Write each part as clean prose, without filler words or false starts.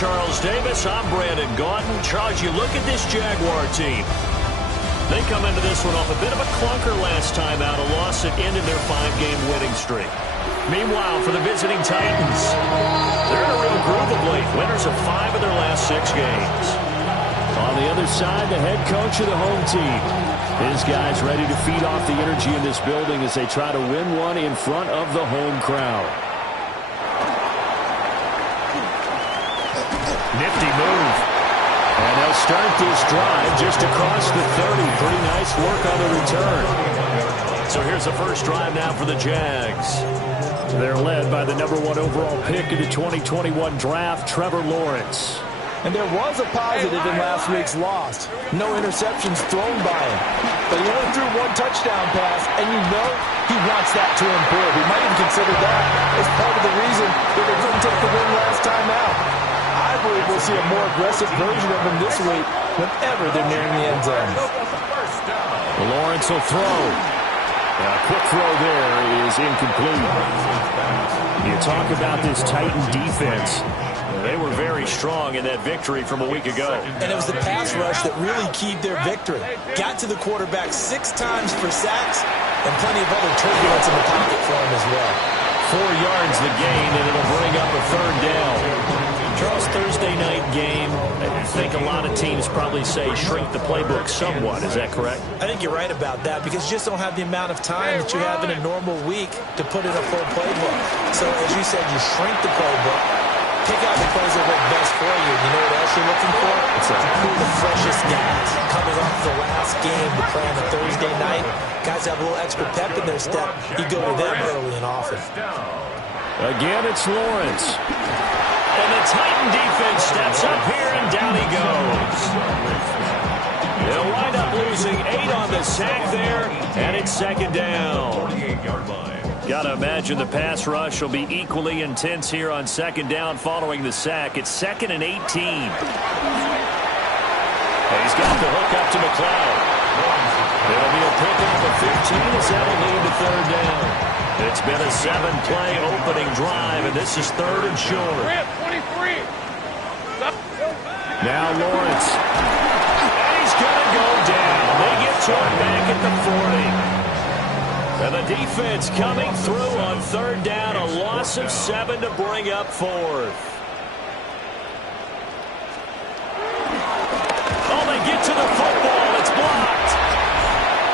Charles Davis. I'm Brandon Gaudin. Charles, you look at this Jaguar team. They come into this one off a bit of a clunker last time out, a loss that ended their 5-game winning streak. Meanwhile, for the visiting Titans, they're in a real groove of late. Winners of 5 of their last 6 games. On the other side, the head coach of the home team. His guys ready to feed off the energy in this building as they try to win one in front of the home crowd. Nifty move. And they'll start this drive just across the 30. Pretty nice work on the return. So here's the first drive now for the Jags. They're led by the #1 overall pick in the 2021 draft, Trevor Lawrence. And there was a positive in last week's loss. No interceptions thrown by him. But he only threw 1 touchdown pass, and you know he wants that to improve. He might even consider that as part of the reason that they didn't take the win last time out. I believe we'll see a more aggressive version of him this week whenever they're nearing the end zone. Lawrence will throw. A quick throw there is incomplete. You talk about this Titan defense. They were very strong in that victory from a week ago. And it was the pass rush that really keyed their victory. Got to the quarterback 6 times for sacks and plenty of other turbulence in the pocket for him as well. 4 yards the gain, and it'll bring up a 3rd down. Charles, Thursday night game, I think a lot of teams probably say shrink the playbook somewhat. Is that correct? I think you're right about that because you just don't have the amount of time that you have in a normal week to put in a full playbook. So, as you said, you shrink the playbook. Pick out the plays that work best for you. You know what else you're looking for? It's the freshest guys. Coming off the last game to play on a Thursday night, guys have a little extra pep in their step. You go with them early and often. Again, it's Lawrence. And the Titan defense steps up here, and down he goes. They'll wind up losing 8 on the sack there, and it's 2nd down. Got to imagine the pass rush will be equally intense here on 2nd down following the sack. It's 2nd and 18. He's got the hook up to McLeod. It'll be a pickup of 15 as that'll lead to 3rd down. It's been a 7-play opening drive, and this is 3rd and short. Now Lawrence. And he's going to go down. They get to him back at the 40. And the defense coming through on 3rd down, a loss of 7 to bring up 4th. Oh, they get to the football. It's blocked.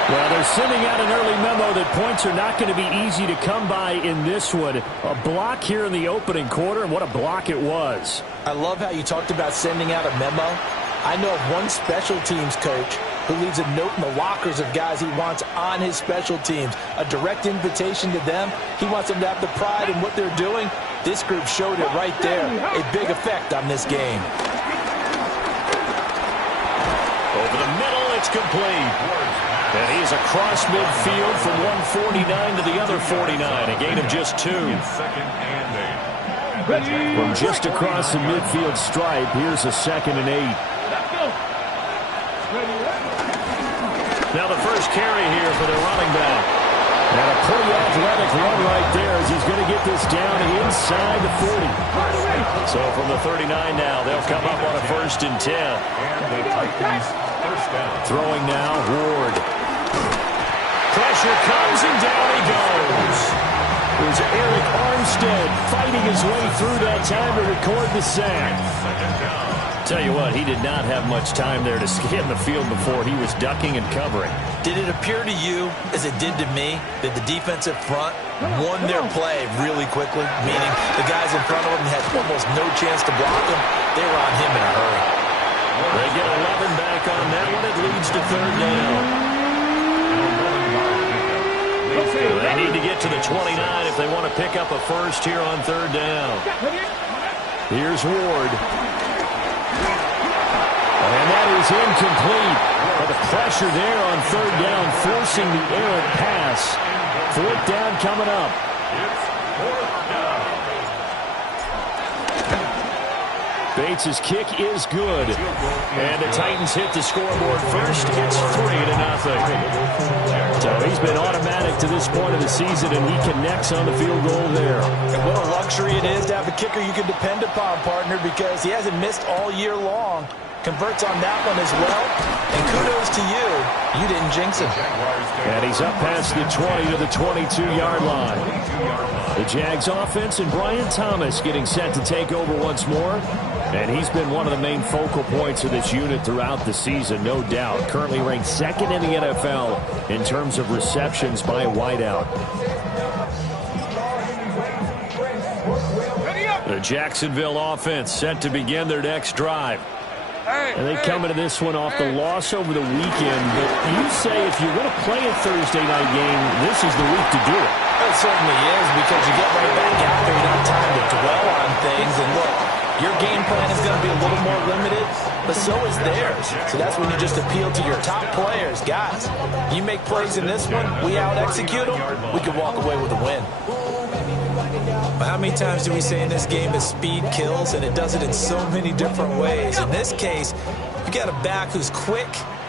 Well, they're sending out an early memo that points are not going to be easy to come by in this one. A block here in the opening quarter, and what a block it was. I love how you talked about sending out a memo. I know of one special teams coach who leaves a note in the lockers of guys he wants on his special teams. A direct invitation to them. He wants them to have the pride in what they're doing. This group showed it right there. A big effect on this game. Over the middle, it's complete. And he's across midfield from 149 to the other 49. A gain of just 2. From just across the midfield stripe, here's a 2nd and 8. Now the first carry here for the running back. And a pretty athletic run right there as he's going to get this down inside the 40. So from the 39 now, they'll come up on a 1st and 10. Throwing now, Ward. Pressure comes and down he goes. There's Eric Armstead fighting his way through that time to record the sack. Tell you what, he did not have much time there to scan the field before he was ducking and covering. Did it appear to you, as it did to me, that the defensive front won their play really quickly? Meaning the guys in front of them had almost no chance to block him. They were on him in a hurry. They get 11 back on that one. It leads to 3rd down. They need to get to the 29 if they want to pick up a 1st here on 3rd down. Here's Ward. And that is incomplete. But the pressure there on 3rd down, forcing the errant pass. 4th down coming up. Bates' kick is good. And the Titans hit the scoreboard first. It's 3-0. So he's been automatic to this point of the season, and he connects on the field goal there. And what a luxury it is to have a kicker you can depend upon, partner, because he hasn't missed all year long. Converts on that one as well. And kudos to you. You didn't jinx him. And he's up past the 20 to the 22-yard line. The Jags offense and Brian Thomas getting set to take over once more. And he's been one of the main focal points of this unit throughout the season, no doubt. Currently ranked second in the NFL in terms of receptions by a wideout. The Jacksonville offense set to begin their next drive. And they come into this one off the loss over the weekend. But you say if you're going to play a Thursday night game, this is the week to do it. It certainly is, because you get right back out there. You don't have time to dwell on things. And look, your game plan is going to be a little more limited, but so is theirs. So that's when you just appeal to your top players. Guys, you make plays in this one, we out-execute them, we can walk away with a win. But how many times do we say in this game that speed kills, and it does it in so many different ways? In this case, you got a back who's quick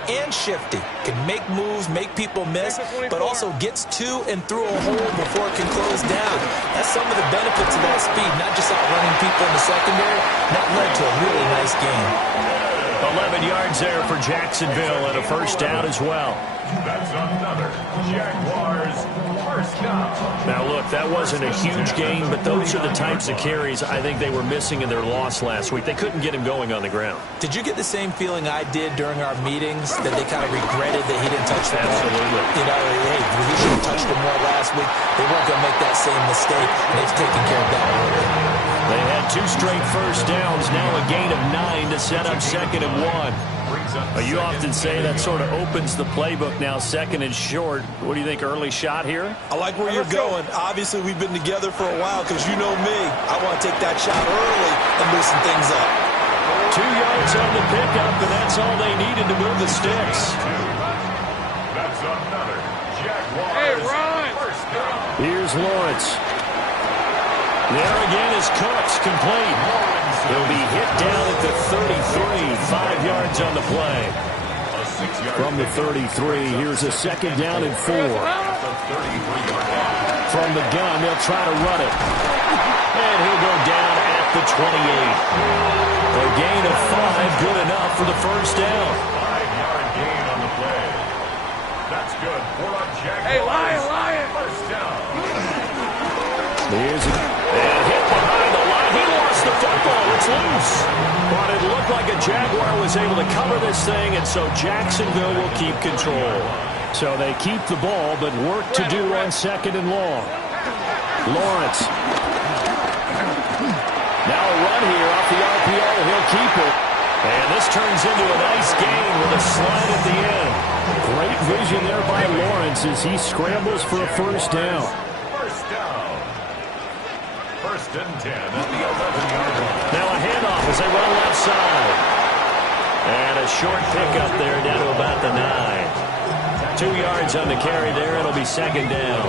and shifty, can make moves, make people miss, but also gets to and through a hole before it can close down. That's some of the benefits of that speed, not just outrunning people in the secondary. That led to a really nice game. 11 yards there for Jacksonville and a first down as well. That's another Jaguars first down. Now, look, that wasn't a huge gain, but those are the types of carries I think they were missing in their loss last week. They couldn't get him going on the ground. Did you get the same feeling I did during our meetings, that they kind of regretted that he didn't touch the ball? Absolutely. You know, hey, he should have touched it more last week. They weren't going to make that same mistake, and they've taken care of that already. They had 2 straight first downs, now a gain of 9 to set up 2nd and 1. You often say that sort of opens the playbook now, 2nd and short. What do you think, early shot here? I like where you're going. Obviously, we've been together for a while, because you know me. I want to take that shot early and loosen things up. 2 yards on the pickup, and that's all they needed to move the sticks. That's another Jaguars first down. Here's Lawrence. There again is Cooks, complete. He'll be hit down at the 33, 5 yards on the play. From the 33, here's a 2nd down and 4. From the gun, they'll try to run it. And he'll go down at the 28. A gain of 5, good enough for the first down. 5-yard gain on the play. That's good for a Jaguars. Hey, Lion! First down. Here's a hit behind the line. He lost the football. It's loose. But it looked like a Jaguar was able to cover this thing, and so Jacksonville will keep control. So they keep the ball, but work to do on 2nd and long. Lawrence. Now a run here off the RPO. He'll keep it. And this turns into a nice gain with a slide at the end. Great vision there by Lawrence as he scrambles for a first down. First down. 1st and 10 at the 11-yard line. Now a handoff as they run left side. And a short pickup there down to about the 9. 2 yards on the carry there. It'll be 2nd down.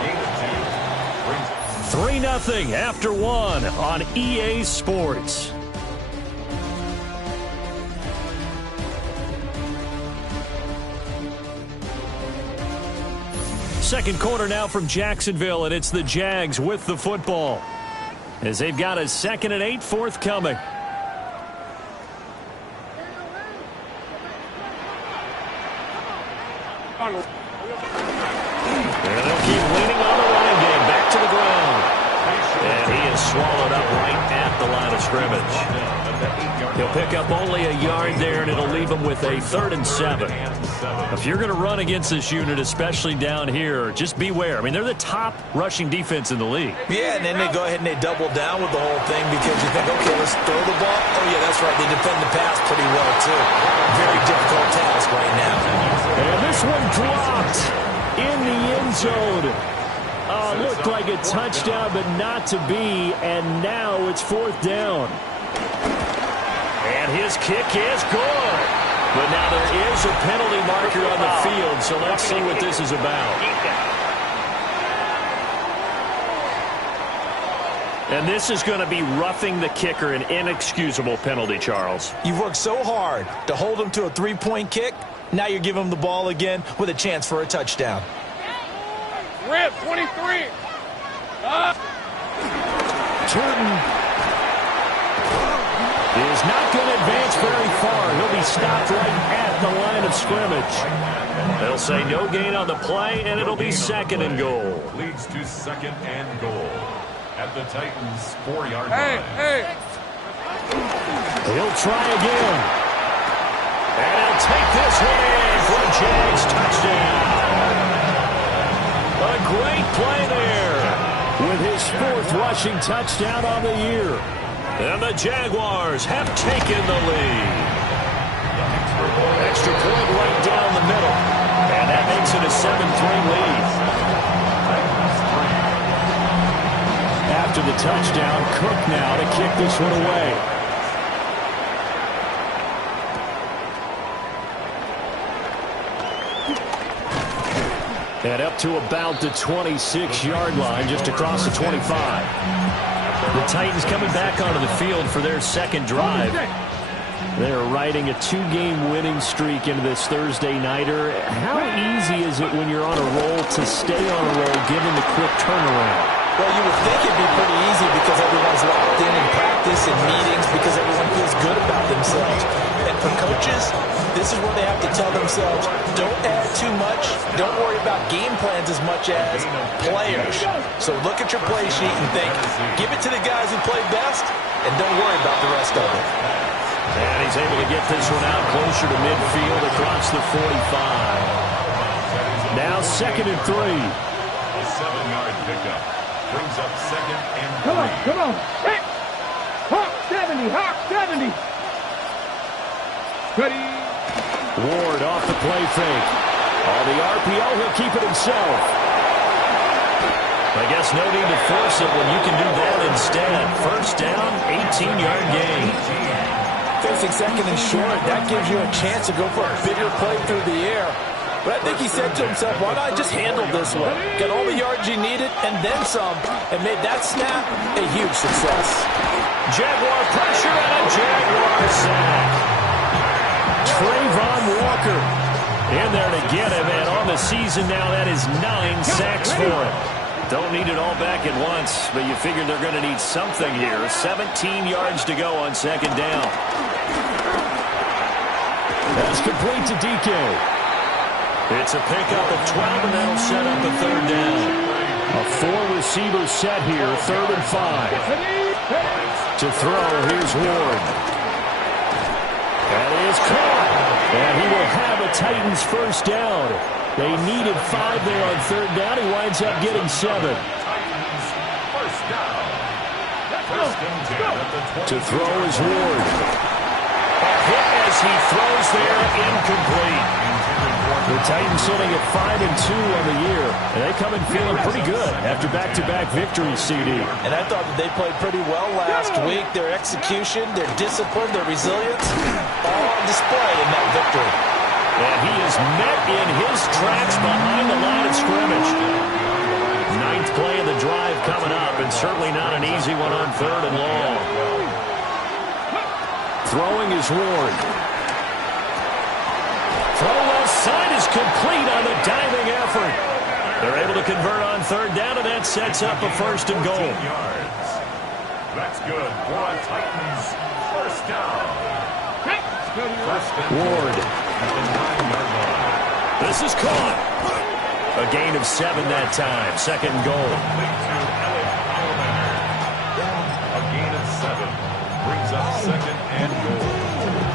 3-0 after 1 on EA Sports. Second quarter now from Jacksonville, and it's the Jags with the football, as they've got a 2nd and 8 forthcoming. And they'll keep leaning on the running game. Back to the ground. And he is swallowed up right at the line of scrimmage. He'll pick up only a yard there, and it'll leave him with a 3rd and 7. If you're going to run against this unit, especially down here, just beware. I mean, they're the top rushing defense in the league. Yeah, and then they go ahead and they double down with the whole thing, because you think, okay, let's throw the ball. Oh, yeah, that's right. They defend the pass pretty well, too. Very difficult task right now. And this one dropped in the end zone. Looked like a touchdown, but not to be. And now it's 4th down. And his kick is good. But now there is a penalty marker on the field, so let's see what this is about. And this is going to be roughing the kicker, an inexcusable penalty, Charles. You've worked so hard to hold him to a three-point kick. Now you're giving him the ball again with a chance for a touchdown. Rip, 23. Turton is not going to advance very far. He'll be stopped right at the line of scrimmage. They'll say no gain on the play, and it'll be second and goal. Leads to second and goal at the Titans' 4-yard line. He'll try again. And he'll take this one in for a Jags touchdown. A great play there with his 4th rushing touchdown on the year. And the Jaguars have taken the lead. Extra point right down the middle. And that makes it a 7-3 lead. After the touchdown, Cook now to kick this one away. And up to about the 26-yard line, just across the 25. The Titans coming back onto the field for their second drive. They're riding a 2-game winning streak into this Thursday nighter. How easy is it when you're on a roll to stay on a roll given the quick turnaround? Well, you would think it'd be pretty easy because everyone's locked in practice and meetings because everyone feels good about themselves. And for coaches, this is where they have to tell themselves, don't add too much. Don't worry about game plans as much as players. So look at your play sheet and think, give it to the guys who play best, and don't worry about the rest of it. And he's able to get this one out closer to midfield across the 45. Now second and 3. A 7-yard pickup. Brings up second and 3. Come on. Hey. Hawk 70, Hawk 70. Ready. Ward off the play fake. On the RPO, he'll keep it himself. I guess no need to force it when you can do that instead. First down, 18-yard gain. Facing second and short, that gives you a chance to go for a bigger play through the air. But I think he said to himself, why not just handle this one? Get all the yards you needed and then some, and made that snap a huge success. Jaguar pressure and a Jaguar sack. Trayvon Walker in there to get him, and on the season now, that is 9 sacks for him. Don't need it all back at once, but you figure they're going to need something here. 17 yards to go on second down. That's complete to DK. It's a pickup of 12, and that'll set up a third down. A 4-receiver set here, 3rd and 5. To throw, here's Ward. That is caught. And he will have a Titans first down. They needed 5 there on third down. He winds up getting 7. First down. First and 10 at the 20. To throw is Ward. A hit as he throws there, incomplete. The Titans sitting at 5-2 on the year, and they come in feeling pretty good after back-to-back victories, CD. And I thought that they played pretty well last week. Their execution, their discipline, their resilience, all on display in that victory. And he is met in his tracks behind the line of scrimmage. 9th play of the drive coming up, and certainly not an easy one on 3rd and long. Throwing is Ward. Throw left side is complete on the diving effort. They're able to convert on third down, and that sets up a first and goal. Yards. That's good for a Titans first down. First and Ward. at the 9-yard line. This is caught. A gain of 7 that time. Second and goal. A gain of 7 brings up second and goal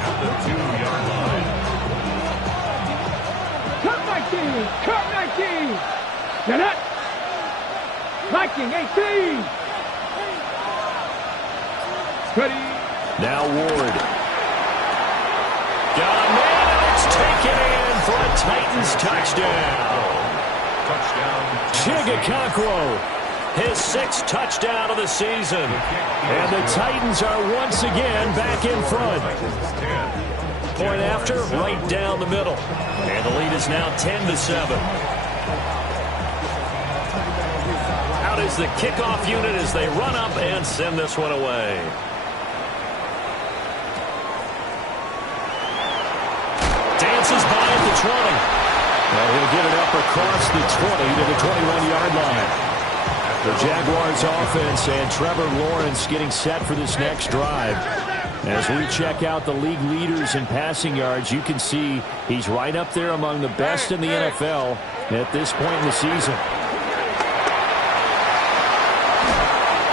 at the 2-yard line. Cut 19. Cut 19. Get it. Viking 18. Ready. Now Ward. Got a man, and it's taken in for a Titans touchdown. Touchdown. Chigakakwo, his 6th touchdown of the season. And the Titans are once again back in front. Point after, right down the middle. And the lead is now 10-7. Out is is the kickoff unit as they run up and send this one away. Dances by at the 20. And he'll get it up across the 20 to the 21-yard line. The Jaguars offense and Trevor Lawrence getting set for this next drive. As we check out the league leaders in passing yards, you can see he's right up there among the best in the NFL at this point in the season.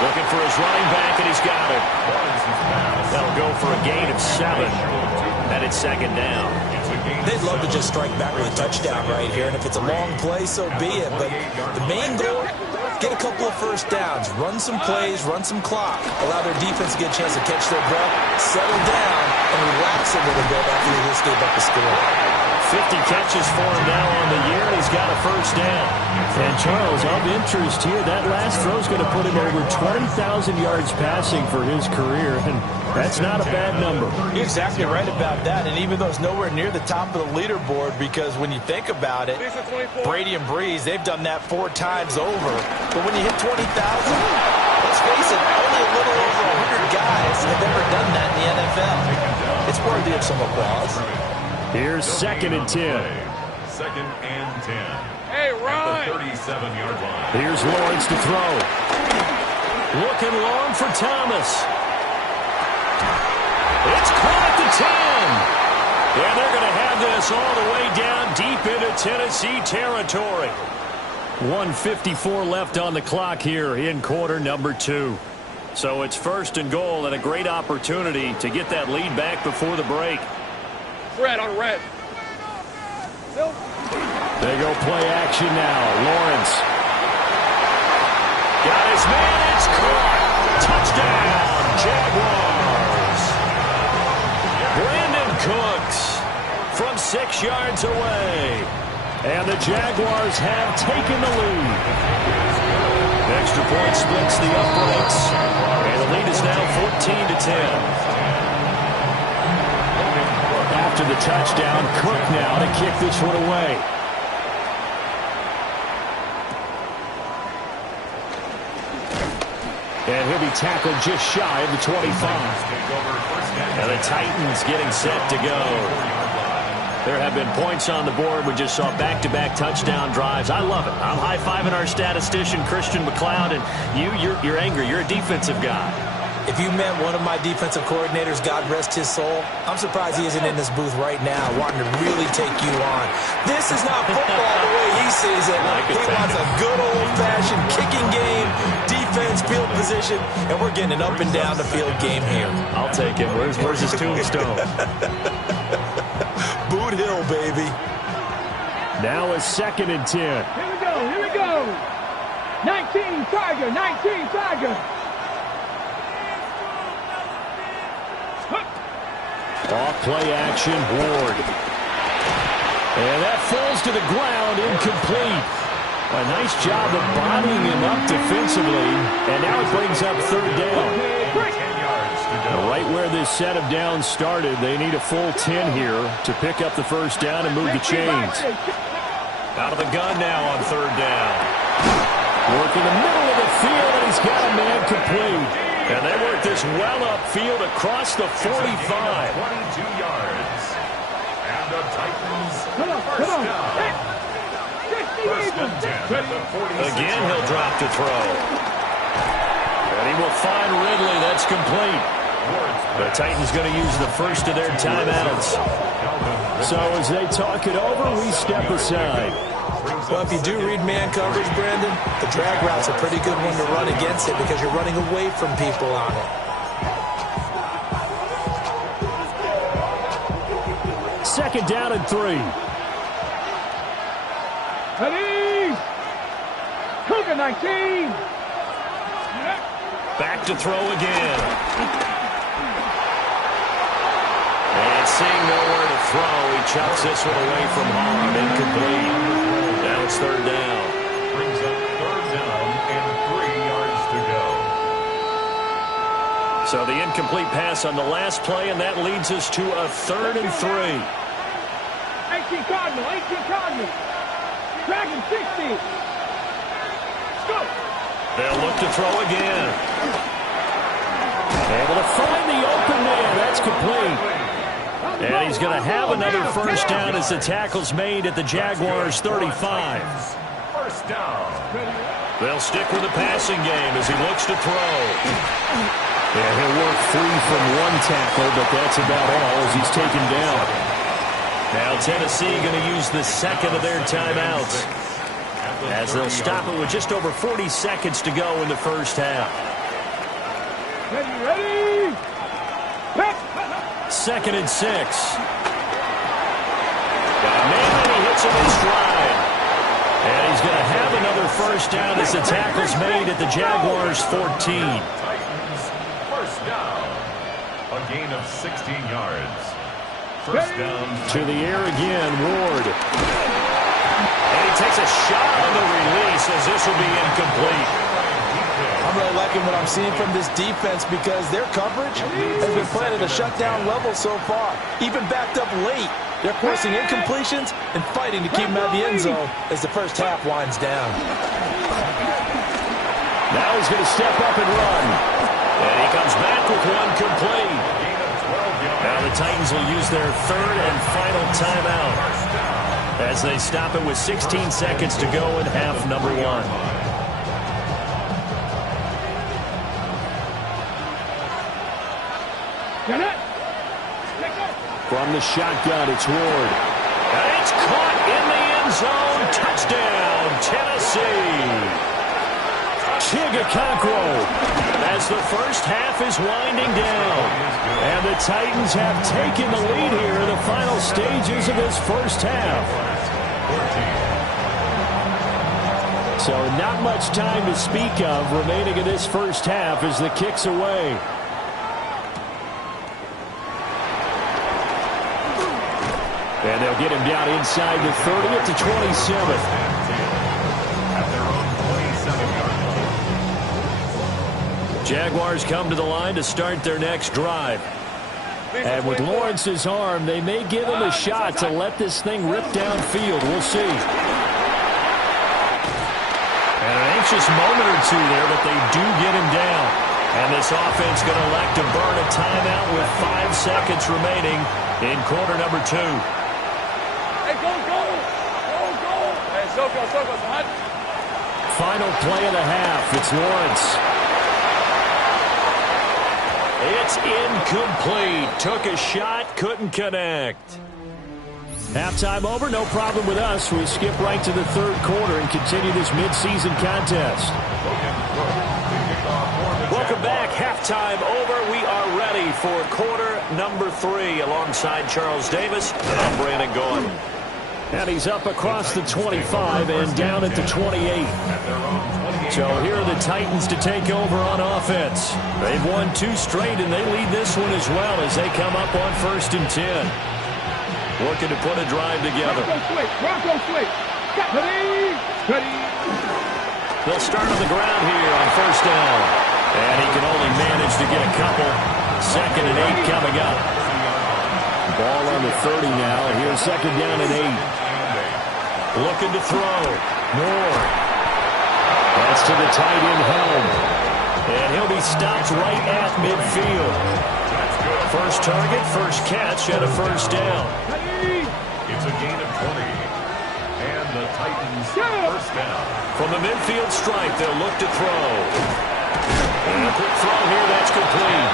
Looking for his running back, and he's got it. That'll go for a gain of 7. And it's second down. They'd love to just strike back with a touchdown right here, and if it's a long play, so be it. But the main goal, get a couple of first downs, run some plays, run some clock, allow their defense to get a chance to catch their breath, settle down, and relax a little bit after they just gave up the score. 50 catches for him now on the year, and he's got a first down. And Charles, of interest here, that last throw is going to put him over 20,000 yards passing for his career, and that's not a bad number. You're exactly right about that, and even though it's nowhere near the top of the leaderboard, because when you think about it, Brady and Breeze, they've done that 4 times over. But when you hit 20,000, let's face it, only a little over 100 guys have ever done that in the NFL. It's worthy of some applause. Here's second and 10. Second and 10. Hey, Ryan. At the 37-yard line. Here's Lawrence to throw. Looking long for Thomas. It's caught at the 10. And they're going to have this all the way down deep into Tennessee territory. 1:54 left on the clock here in quarter number 2. So it's first and goal, and a great opportunity to get that lead back before the break. Red on red. They go play action now. Lawrence. Got his man. It's caught. Touchdown, Jaguars. Brandon Cooks from 6 yards away. And the Jaguars have taken the lead. Extra point splits the uprights. And the lead is now 14-10. After the touchdown, Cook now to kick this one away. And he'll be tackled just shy of the 25. And the Titans getting set to go. There have been points on the board. We just saw back-to-back touchdown drives. I love it. I'm high-fiving our statistician, Christian McLeod, and you're angry. You're a defensive guy. If you met one of my defensive coordinators, God rest his soul, I'm surprised he isn't in this booth right now wanting to really take you on. This is not football the way he sees it. He wants a good old-fashioned kicking game, defense, field position, and we're getting an up-and-down-the-field game here. I'll take him. Where's his tombstone? Boot Hill, baby. Now a second and 10. Here we go. 19 Tiger. Off play action, Ward. And that falls to the ground, incomplete. A nice job of bodying him up defensively, and now it brings up third down. Right where this set of downs started, they need a full 10 here to pick up the first down and move the chains. Out of the gun now on third down. Working the middle of the field, and he's got a man complete. And they work this well upfield across the 45. 22 yards. And the Titans first down. First and 10 at the 46. Again, he'll drop to throw. And he will find Ridley. That's complete. The Titans going to use the first of their timeouts. So as they talk it over, we step aside. Well, if you do read man coverage, Brandon, the drag route's a pretty good one to run against it because you're running away from people on it. Second down and 3. Ready? Cougar 19. Back to throw again. And seeing nowhere to throw, he chucks this one away from home. Incomplete. Now it's third down. Brings up third down and 3 yards to go. So the incomplete pass on the last play, and that leads us to a 3rd and 3. 18 Cardinal. Dragon 60. Let's go. They'll look to throw again. Able to find the open man. That's complete. And he's going to have another first down as the tackle's made at the Jaguars' 35. First down. They'll stick with the passing game as he looks to throw. Yeah, he'll work free from one tackle, but that's about all as he's taken down. Now Tennessee going to use the second of their timeouts as they'll stop it with just over 40 seconds to go in the first half. Ready? Second and 6. Got a man and he hits him in stride. And he's going to have another first down as the tackle's made at the Jaguars' 14. Titans, first down. A gain of 16 yards. First down. To the air again, Ward. And he takes a shot on the release as this will be incomplete. I'm really liking what I'm seeing from this defense because their coverage has been playing at a shutdown level so far. Even backed up late, they're forcing incompletions and fighting to keep them out of the end zone as the first half winds down. Now he's going to step up and run. And he comes back with one complete. Now the Titans will use their third and final timeout as they stop it with 16 seconds to go in half number 1. From the shotgun, it's Ward. And it's caught in the end zone. Touchdown, Tennessee. Chigakonkwo as the first half is winding down. And the Titans have taken the lead here in the final stages of this first half. So not much time to speak of remaining in this first half as the kick's away. And they'll get him down inside the 30 at the 27. Jaguars come to the line to start their next drive. And with Lawrence's arm, they may give him a shot to let this thing rip downfield. We'll see. And an anxious moment or two there, but they do get him down. And this offense going to elect to burn a timeout with 5 seconds remaining in quarter number 2. Final play of the half. It's Lawrence. It's incomplete. Took a shot, couldn't connect. Halftime over, no problem with us. We skip right to the third quarter and continue this midseason contest. Welcome back. Halftime over. We are ready for quarter number 3 alongside Charles Davis. And I'm Brandon Gordon. And he's up across the 25 and down at the 28. So here are the Titans to take over on offense. They've won 2 straight, and they lead this one as well as they come up on 1st and 10. Looking to put a drive together. They'll start on the ground here on 1st down. And he can only manage to get a couple. 2nd and 8 coming up. Ball on the 30 now. Here's 2nd down and 8. Looking to throw. Moore. That's to the tight end Helm. And he'll be stopped right at midfield. First target, first catch, and a first down. It's a gain of 20. And the Titans first down. From the midfield stripe, they'll look to throw. And a quick throw here, that's complete.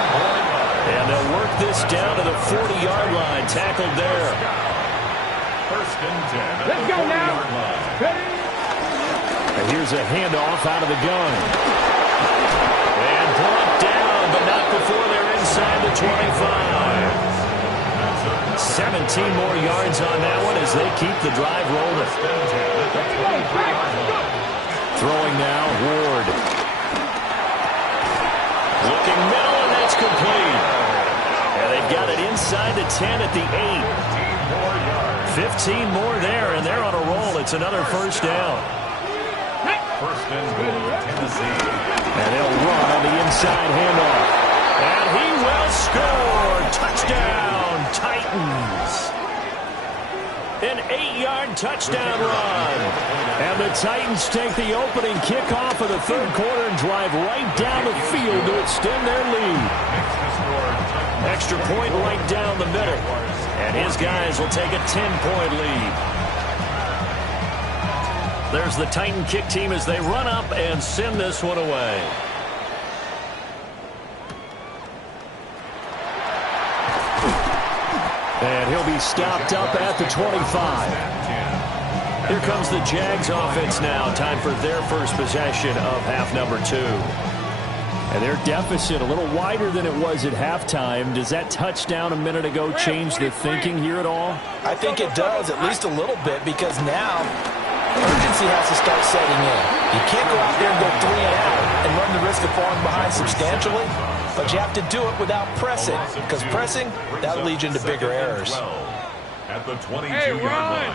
And they'll work this down to the 40-yard line. Tackled there. First and 10. Let's go now. And here's a handoff out of the gun. And brought down, but not before they're inside the 25. 17 more yards on that one as they keep the drive rolling. Throwing now, Ward. Looking middle, and that's complete. And they've got it inside the 10 at the 8. 15 more there, and they're on a roll. It's another first down. First and goal, Tennessee. And they'll run on the inside handoff. And he will score. Touchdown, Titans. An 8-yard touchdown run. And the Titans take the opening kickoff of the third quarter and drive right down the field to extend their lead. Extra point right down the middle. And his guys will take a 10-point lead. There's the Titan kick team as they run up and send this one away. And he'll be stopped up at the 25. Here comes the Jags offense now. Time for their first possession of half number 2. And their deficit a little wider than it was at halftime. Does that touchdown a minute ago change the thinking here at all? I think it does, at least a little bit, because now urgency has to start setting in. You can't go out there and go 3 and out and run the risk of falling behind substantially, but you have to do it without pressing, because pressing, that'll lead you into bigger errors. At the 22-yard line.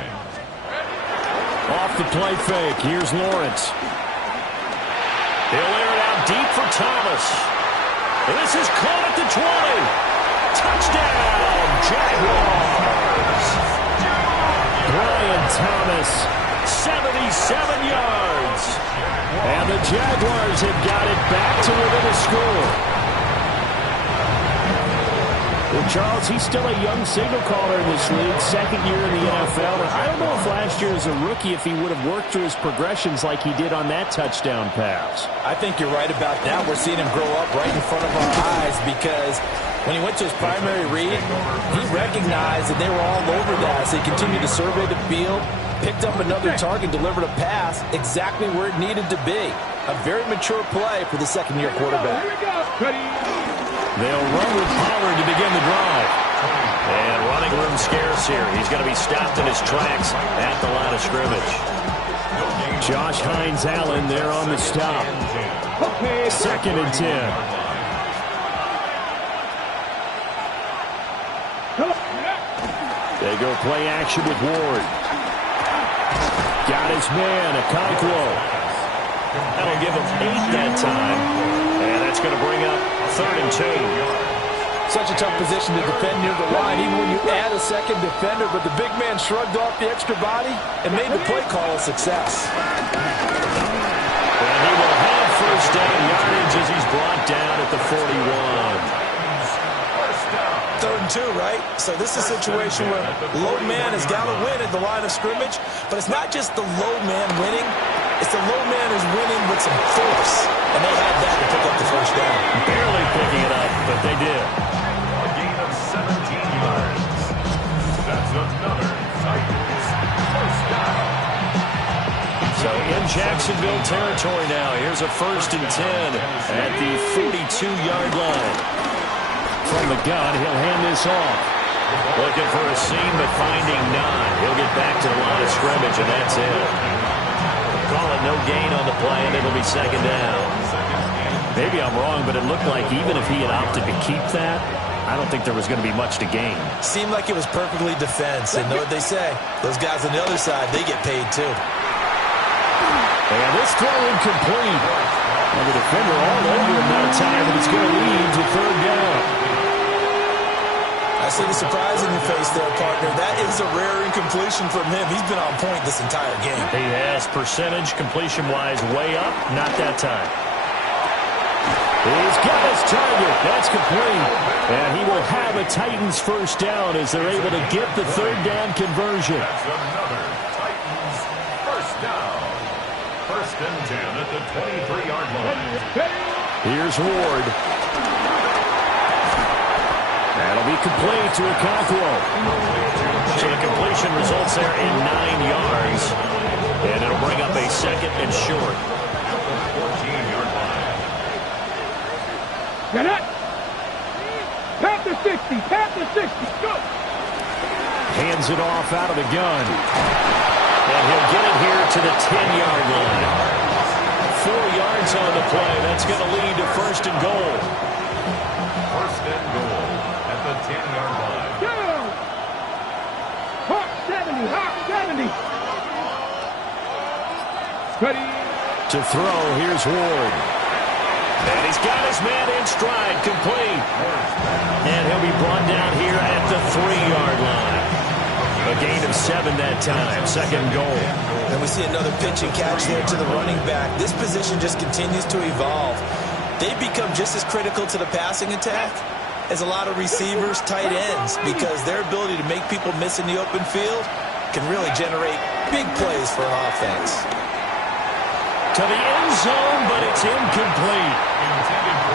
Off the play fake, here's Lawrence. He'll air it out deep for Thomas. And this is caught at the 20. Touchdown, Jaguars. Brian Thomas, 77 yards. And the Jaguars have got it back to within a score. Well, Charles, he's still a young signal caller in this league, second year in the NFL. And I don't know if last year as a rookie, if he would have worked through his progressions like he did on that touchdown pass. I think you're right about that. We're seeing him grow up right in front of our eyes, because when he went to his primary read, he recognized that they were all over that. So he continued to survey the field, picked up another target, delivered a pass exactly where it needed to be. A very mature play for the second-year quarterback. They'll run with Pollard to begin the drive. And running room scarce here. He's going to be stopped in his tracks at the line of scrimmage. Josh Hines-Allen there on the stop. Second and 10. They go play action with Ward. Got his man, Okonkwo. That'll give him 8 that time. And that's going to bring up 3rd and 2. Such a tough position to defend near the line, even when you add a second defender, but the big man shrugged off the extra body and made the play call a success. And he will have first down yardage as he's brought down at the 41. 3rd and 2, right? So this is a situation where low man has got to win at the line of scrimmage, but it's not just the low man winning. It's the low man who's winning with some force. And they had that to pick up the first down. Barely picking it up, but they did. A gain of 17 yards. That's another Titans first down. So in Jacksonville territory now. Here's a 1st and 10 at the 42-yard line. From the gun, he'll hand this off. Looking for a seam, but finding none. He'll get back to the line of scrimmage, and that's it. Call it no gain on the play, and it'll be 2nd down. Maybe I'm wrong, but it looked like even if he had opted to keep that, I don't think there was going to be much to gain. Seemed like it was perfectly defense. And know what they say? Those guys on the other side, they get paid too. And this throw incomplete. And the defender all over him that time, and it's going to lead to 3rd down. I see the surprise in your face there, partner. That is a rare incompletion from him. He's been on point this entire game. He has percentage completion-wise way up. Not that time. He's got his target. That's complete. And he will have a Titans first down as they're able to get the 3rd down conversion. That's another Titans first down. 1st and 10 at the 23-yard line. Here's Ward. That'll be complete to Okonkwo. So the completion results there in 9 yards. And it'll bring up a 2nd and short. 14-yard line. Get it! Tap the 60! Tap the 60! Go! Hands it off out of the gun. And he'll get it here to the 10-yard line. 4 yards on the play. That's going to lead to 1st and goal. 1st and goal at the 10-yard line. Go! Hawk 70! Hawk 70! Ready? To throw, here's Ward. And he's got his man in stride, complete. And he'll be brought down here at the 3-yard line. A gain of 7 that time. Second goal. And we see another pitch and catch there to the running back. This position just continues to evolve. They become just as critical to the passing attack as a lot of receivers, tight ends, because their ability to make people miss in the open field can really generate big plays for an offense. To the end zone, but it's incomplete.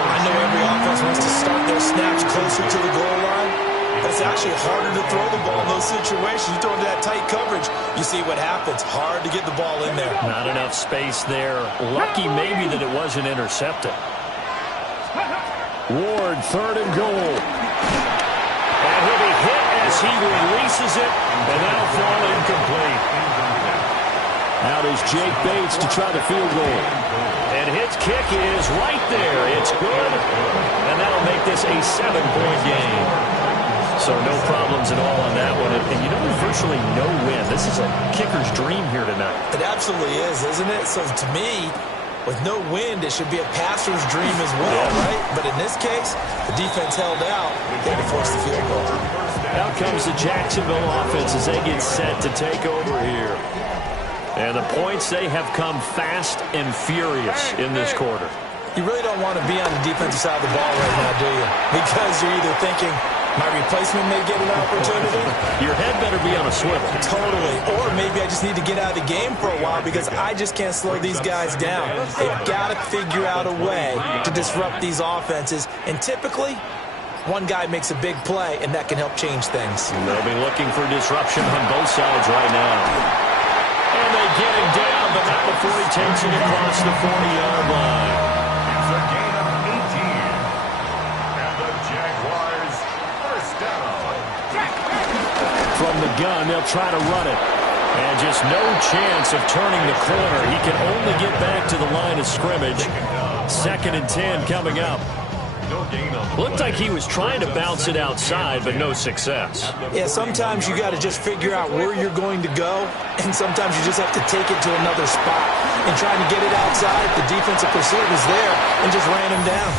I know every offense wants to start their snaps closer to the goal line, but it's actually harder to throw the ball in those situations. You throw into that tight coverage, you see what happens. Hard to get the ball in there. Not enough space there. Lucky maybe that it wasn't intercepted. Ward, third and goal. And he'll be hit as he releases it, and that'll fall incomplete. Out is Jake Bates to try the field goal. And his kick is right there. It's good, and that'll make this a 7-point game. So no problems at all on that one. And you know, there's virtually no win. This is a kicker's dream here tonight. It absolutely is, isn't it? So to me, with no wind, it should be a passer's dream as well, right? But in this case, the defense held out. They had to force the field goal. Out comes the Jacksonville offense as they get set to take over here. And the points, they have come fast and furious in this quarter. You really don't want to be on the defensive side of the ball right now, do you? Because you're either thinking, my replacement may get an opportunity. Your head better be on a swivel. Totally. Or maybe I just need to get out of the game for a while because I just can't slow these guys down. They've got to figure out a way to disrupt these offenses. And typically, one guy makes a big play, and that can help change things. And they'll be looking for disruption on both sides right now. And they get him down, but not before he takes it across the 40-yard line. It's a gain of 18. And the Jaguars first down. From the gun, they'll try to run it. And just no chance of turning the corner. He can only get back to the line of scrimmage. 2nd and 10 coming up. Looked like he was trying to bounce it outside, but no success. Yeah, sometimes you got to just figure out where you're going to go, and sometimes you just have to take it to another spot. And trying to get it outside, the defensive pursuit was there and just ran him down.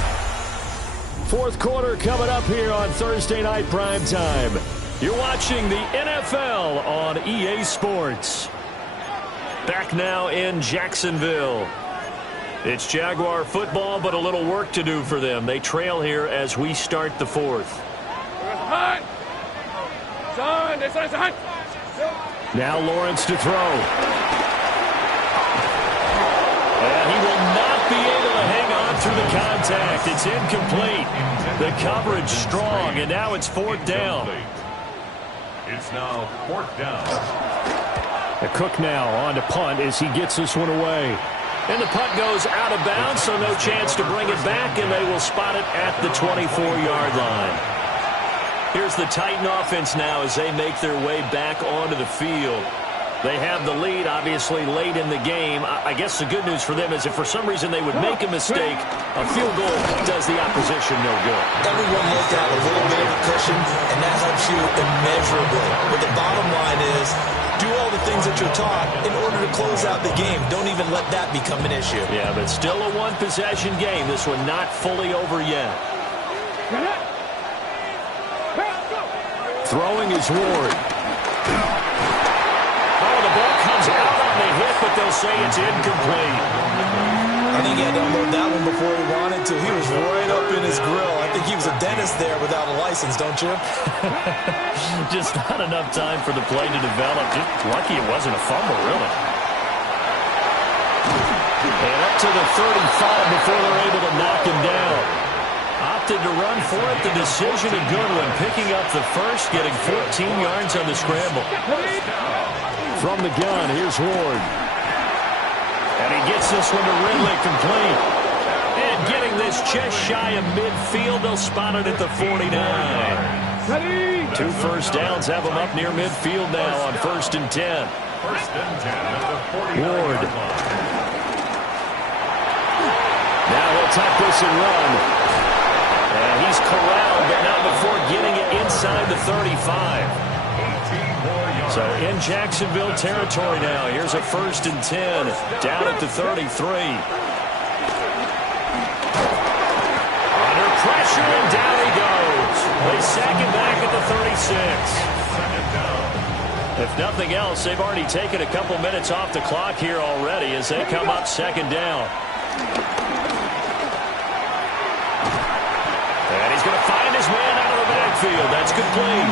Fourth quarter coming up here on Thursday Night Prime Time. You're watching the NFL on EA Sports. Back now in Jacksonville. It's Jaguar football, but a little work to do for them. They trail here as we start the fourth. Now Lawrence to throw. And he will not be able to hang on through the contact. It's incomplete. The coverage strong, and now it's 4th down. It's now 4th down. The Cook now on to punt as he gets this one away. And the punt goes out of bounds, so no chance to bring it back, and they will spot it at the 24-yard line. Here's the Titan offense now as they make their way back onto the field. They have the lead, obviously, late in the game. I guess the good news for them is if for some reason they would make a mistake, a field goal does the opposition no good. Everyone looked at a little bit of a cushion, and that helps you immeasurably. But the bottom line is, do all the things that you're taught in order to close out the game. Don't even let that become an issue. Yeah, but still a one-possession game. This one not fully over yet. Throwing is Ward. Oh, the ball comes out on the hit, but they'll say it's incomplete. I think he had to unload that one before he wanted to. He was right up in his grill. I think he was a dentist there without a license, don't you? Just not enough time for the play to develop. Just lucky it wasn't a fumble, really. And up to the 35 before they're able to knock him down. Opted to run for it. The decision a good one. Picking up the first, getting 14 yards on the scramble. From the gun, here's Ward. And he gets this one to Ridley complete. And getting this just shy of midfield, they'll spot it at the 49. 2 first downs have them up near midfield now on 1st and 10. 1st and 10 at the 40. Ward. Now he'll tuck this and run. And he's corralled, but not before getting it inside the 35. So in Jacksonville territory now. Here's a 1st and 10 down at the 33. Under pressure, and down he goes. They sack him back at the 36. If nothing else, they've already taken a couple minutes off the clock here already as they come up second down. And he's going to find his man out of the backfield. That's complete.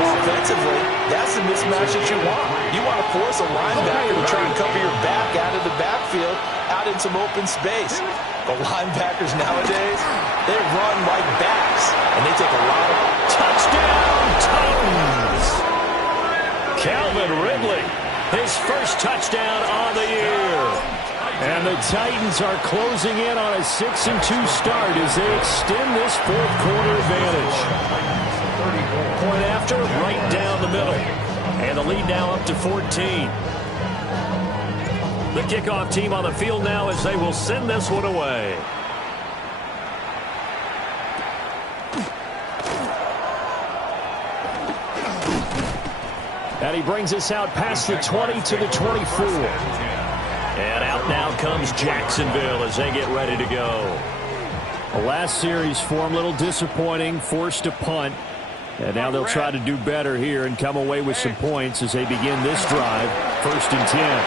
Well, offensively, that's the mismatch that you want. You want to force a linebacker to try and cover your back out of the backfield, out in some open space. The linebackers nowadays, they run like backs, and they take a lot of touchdown Titans. Calvin Ridley, his first touchdown on the year. And the Titans are closing in on a 6-2 start as they extend this fourth quarter advantage. Point after, right down the middle. And the lead now up to 14. The kickoff team on the field now as they will send this one away. And he brings us out past the 20 to the 24. And out now comes Jacksonville as they get ready to go. The last series for him, a little disappointing, forced a punt. And now they'll try to do better here and come away with some points as they begin this drive, 1st and 10.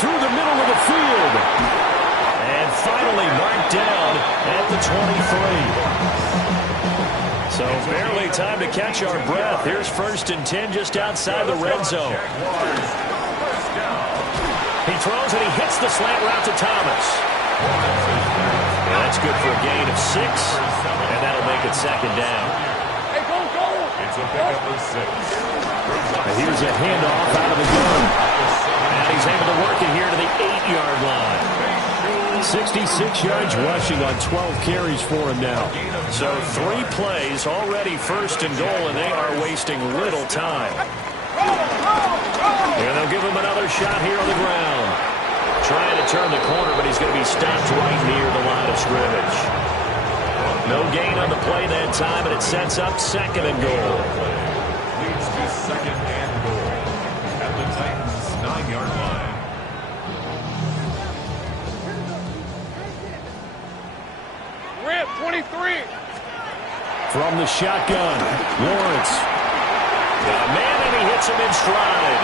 Through the middle of the field. And finally marked down at the 23. So barely time to catch our breath. Here's 1st and 10 just outside the red zone. He throws and he hits the slant route to Thomas. And that's good for a gain of 6. And that'll make it 2nd down. It's a pickup of 6. And here's a handoff out of the gun. And he's able to work it here to the 8-yard line. 66 yards rushing on 12 carries for him now. So 3 plays already 1st and goal, and they are wasting little time. And they'll give him another shot here on the ground. Trying to turn the corner, but he's going to be stopped right near the line of scrimmage. No gain on the play that time, and it sets up 2nd and goal. Leads to 2nd and goal at the Titans' 9-yard line. Red 23. From the shotgun, Lawrence. Got a man, and he hits him in stride.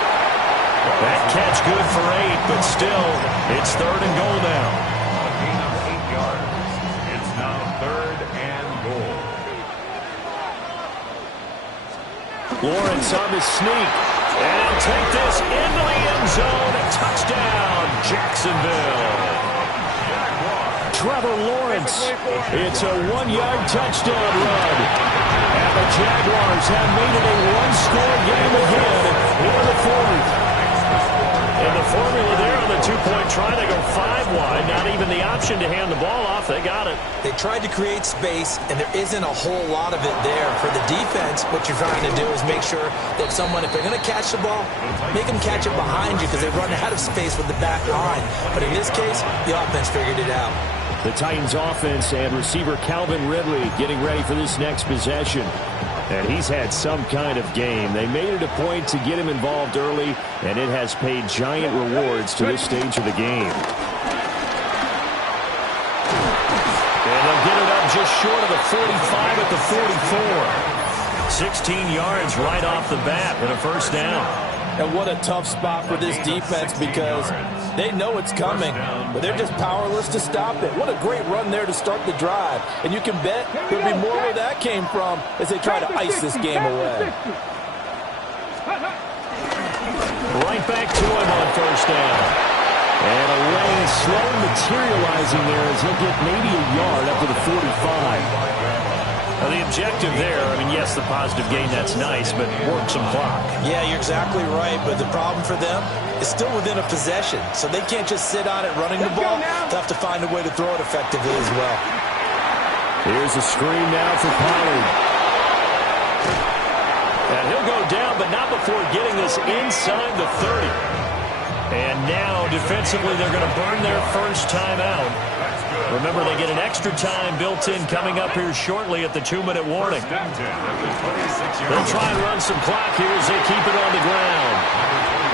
That catch good for 8, but still, it's 3rd and goal now. A gain of 8 yards. It's now 3rd and goal. Lawrence on the sneak. And he'll take this into the end zone. Touchdown, Jacksonville. Trevor Lawrence. It's a 1-yard touchdown run. And the Jaguars have made it a one-score game again in the 4th. And the formula there on the 2-point try, they go 5 wide. Not even the option to hand the ball off. They got it. They tried to create space, and there isn't a whole lot of it there. For the defense, what you're trying to do is make sure that someone, if they're going to catch the ball, make them catch it behind you because they run out of space with the back line. But in this case, the offense figured it out. The Titans offense and receiver Calvin Ridley getting ready for this next possession. And he's had some kind of game. They made it a point to get him involved early, and it has paid giant rewards to this stage of the game. And they'll get it up just short of the 45 at the 44. 16 yards right off the bat and a 1st down. And what a tough spot for this defense because they know it's coming, but they're just powerless to stop it. What a great run there to start the drive. And you can bet there'll be more where that came from as they try to ice this game away. Right back to him on 1st down. And a lane slow materializing there as he'll get maybe a yard up to the 45. Now the objective there, I mean, yes, the positive gain, that's nice, but work some clock. Yeah, you're exactly right, but the problem for them is still within a possession, so they can't just sit on it running the ball. They'll have to find a way to throw it effectively as well. Here's a screen now for Pollard. And he'll go down, but not before getting this inside the 30. And now, defensively, they're going to burn their first timeout. Remember, they get an extra time built in coming up here shortly at the 2-minute warning. They'll try and run some clock here as they keep it on the ground.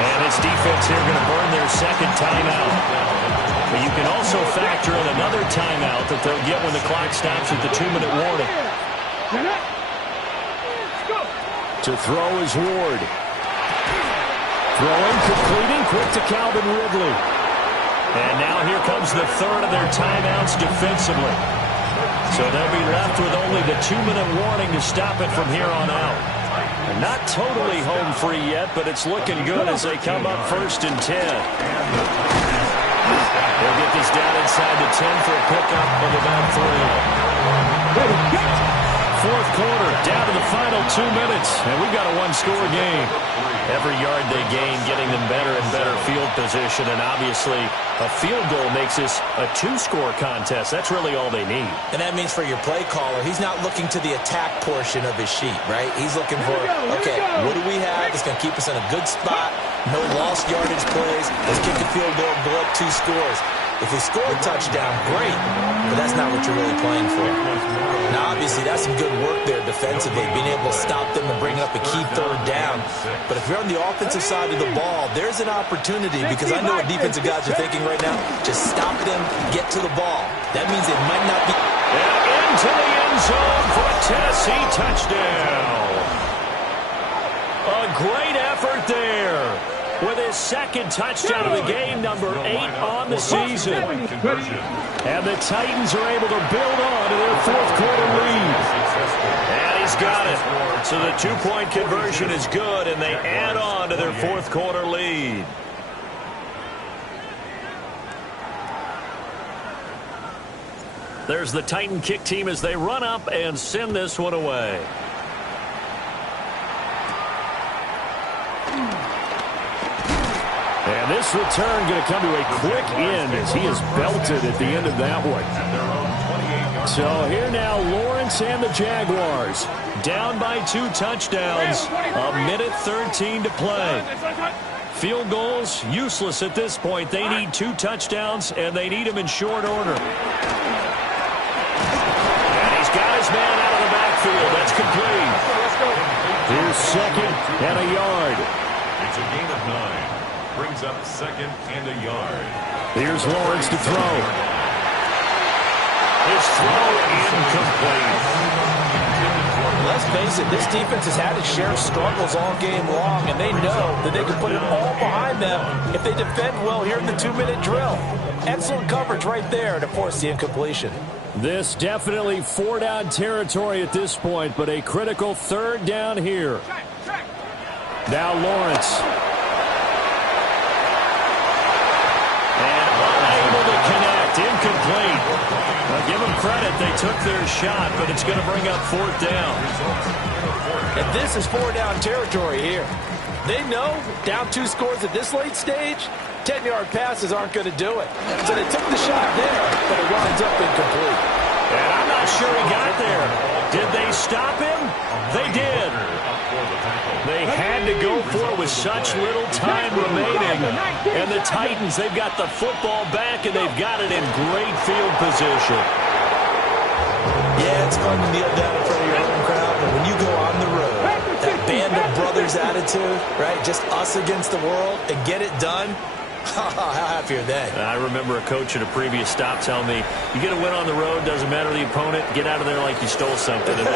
And this defense here going to burn their 2nd timeout. But you can also factor in another timeout that they'll get when the clock stops at the 2-minute warning. To throw is Ward. Throwing, completing, quick to Calvin Ridley. And now here comes the third of their timeouts defensively. So they'll be left with only the 2-minute warning to stop it from here on out. Not totally home free yet, but it's looking good as they come up 1st and 10. They'll get this down inside the 10 for a pickup of about 3. Fourth quarter, down to the final 2 minutes, and we've got a one-score game. Every yard they gain, getting them better and better field position, and obviously a field goal makes this a 2-score contest. That's really all they need. And that means for your play caller, he's not looking to the attack portion of his sheet, right? He's looking for, okay, what do we have that's going to keep us in a good spot? No lost yardage plays. Let's kick a field goal and blow up 2 scores. If we score a touchdown, great, but that's not what you're really playing for. Now, obviously, that's some good work there defensively, being able to stop them and bring up a key 3rd down. But if you're on the offensive side of the ball, there's an opportunity, because I know what defensive guys are thinking right now. Just stop them, get to the ball. That means it might not be... And into the end zone for a Tennessee touchdown. A great effort there. With his 2nd touchdown of the game, number 8 on the season. And the Titans are able to build on to their 4th quarter lead. And he's got it. So the 2-point conversion is good, and they add on to their 4th quarter lead. There's the Titan kick team as they run up and send this one away. And this return going to come to a quick end as he is belted at the end of that one. So here now, Lawrence and the Jaguars down by 2 touchdowns. 1:13 to play. Field goals useless at this point. They need 2 touchdowns, and they need them in short order. And he's got his man out of the backfield. That's complete. Here's 2nd and a yard. It's a gain of 9. Brings up 2nd and a yard. Here's Lawrence to throw. His throw incomplete. Let's face it, this defense has had its share of struggles all game long, and they know that they can put it all behind them if they defend well here in the 2-minute drill. Excellent coverage right there to force the incompletion. This definitely 4-down territory at this point, but a critical 3rd down here. Now Lawrence. Incomplete. Now give them credit. They took their shot, but it's going to bring up 4th down. And this is 4-down territory here. They know down 2 scores at this late stage, 10-yard passes aren't going to do it. So they took the shot there, but it winds up incomplete. And I'm not sure he got there. Did they stop him? They did. They had to go for it with such little time remaining. And the Titans, they've got the football back, and they've got it in great field position. Yeah, it's fun to kneel down in front of your home crowd, but when you go on the road, that band of brothers attitude, right, just us against the world, and get it done, how happy are they? I remember a coach at a previous stop telling me, you get a win on the road, doesn't matter the opponent, get out of there like you stole something. And